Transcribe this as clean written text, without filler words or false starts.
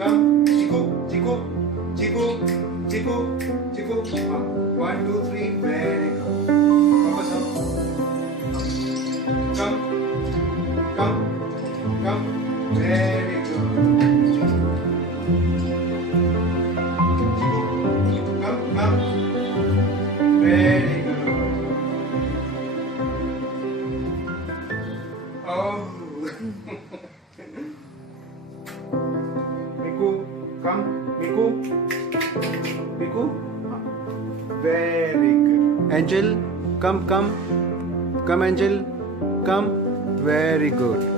come. Chiku, Chiku, Chiku, Chiku, Chiku. 1, 2, 3. Very good. Focus up. Come, come, come. Very good. Chiku, come, come. Very good. Oh. Miku, come. Miku. Miku. Very good. Angel, come, come. Come, Angel. Come. Very good.